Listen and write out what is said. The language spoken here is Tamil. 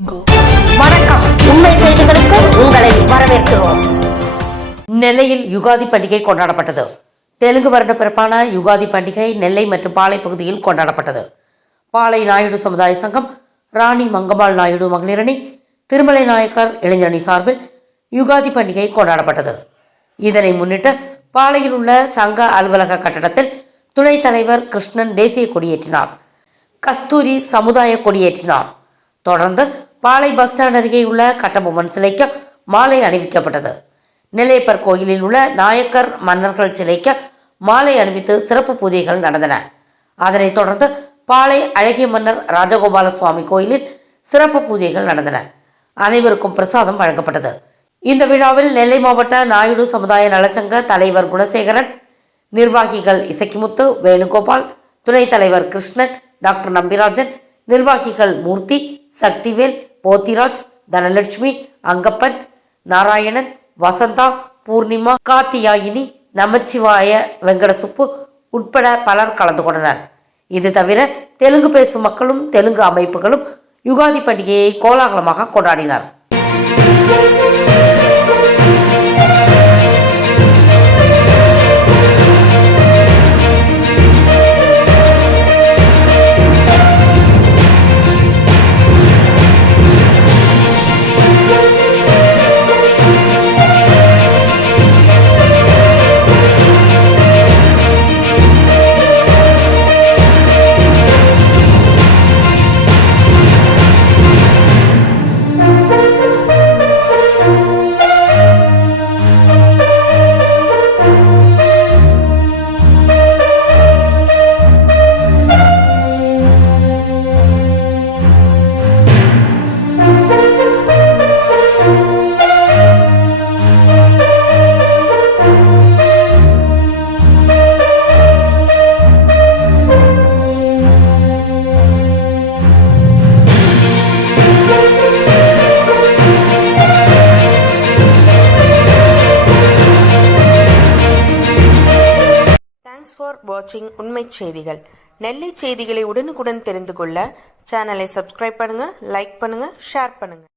வணக்கம். உண்மை செய்திகளுக்கு உங்களை வரவேற்கிறோம். நெல்லையில் யுகாதி பண்டிகை கொண்டாடப்பட்டது. தெலுங்கு வருட பிறப்பான யுகாதி பண்டிகை நெல்லை மற்றும் பாளை பகுதியில் கொண்டாடப்பட்டது. பாளை நாயுடு சமுதாய சங்கம், ராணி மங்கம்மாள் நாயுடு மகளிரணி, திருமலை நாயக்கர் இளைஞரணி சார்பில் யுகாதி பண்டிகை கொண்டாடப்பட்டது. இதனை முன்னிட்டு பாளையில் உள்ள சங்க அலுவலக கட்டடத்தில் துணைத் தலைவர் கிருஷ்ணன் தேசிய கொடியேற்றினார். கஸ்தூரி சமுதாய கொடியேற்றினார். தொடர்ந்து பாளை பஸ் ஸ்டாண்ட் அருகே உள்ள கட்டபொம்மன் சிலைக்கு மாலை அணிவிக்கப்பட்டது. நெல்லையப்பர் கோயிலில் உள்ள நாயக்கர் மன்னர்கள் சிலைக்கு மாலை அணிவித்து சிறப்பு பூஜைகள் நடந்தன. அதனைத் தொடர்ந்து பாளை அழகிய மன்னர் ராஜகோபால சுவாமி கோயிலில் சிறப்பு பூஜைகள் நடந்தன. அனைவருக்கும் பிரசாதம் வழங்கப்பட்டது. இந்த விழாவில் நெல்லை மாவட்ட நாயுடு சமுதாய நலச்சங்க தலைவர் குணசேகரன், நிர்வாகிகள் இசக்கிமுத்து, வேணுகோபால், துணைத் தலைவர் கிருஷ்ணன், டாக்டர் நம்பிராஜன், நிர்வாகிகள் மூர்த்தி, சக்திவேல், போத்திராஜ், தனலட்சுமி, அங்கப்பன், நாராயணன், வசந்தா, பூர்ணிமா, காத்தியாயினி, நமச்சிவாய, வெங்கடசுப்பு உட்பட பலர் கலந்து கொண்டனர். இது தவிர தெலுங்கு பேசும் மக்களும் தெலுங்கு அமைப்புகளும் யுகாதி பண்டிகையை கோலாகலமாக கொண்டாடினர். ஃபார் வாட்சிங் உண்மை செய்திகள். நெல்லை செய்திகளை உடனுக்குடன் தெரிந்து கொள்ள சேனலை சப்ஸ்கிரைப் பண்ணுங்க, லைக் பண்ணுங்க, ஷேர் பண்ணுங்க.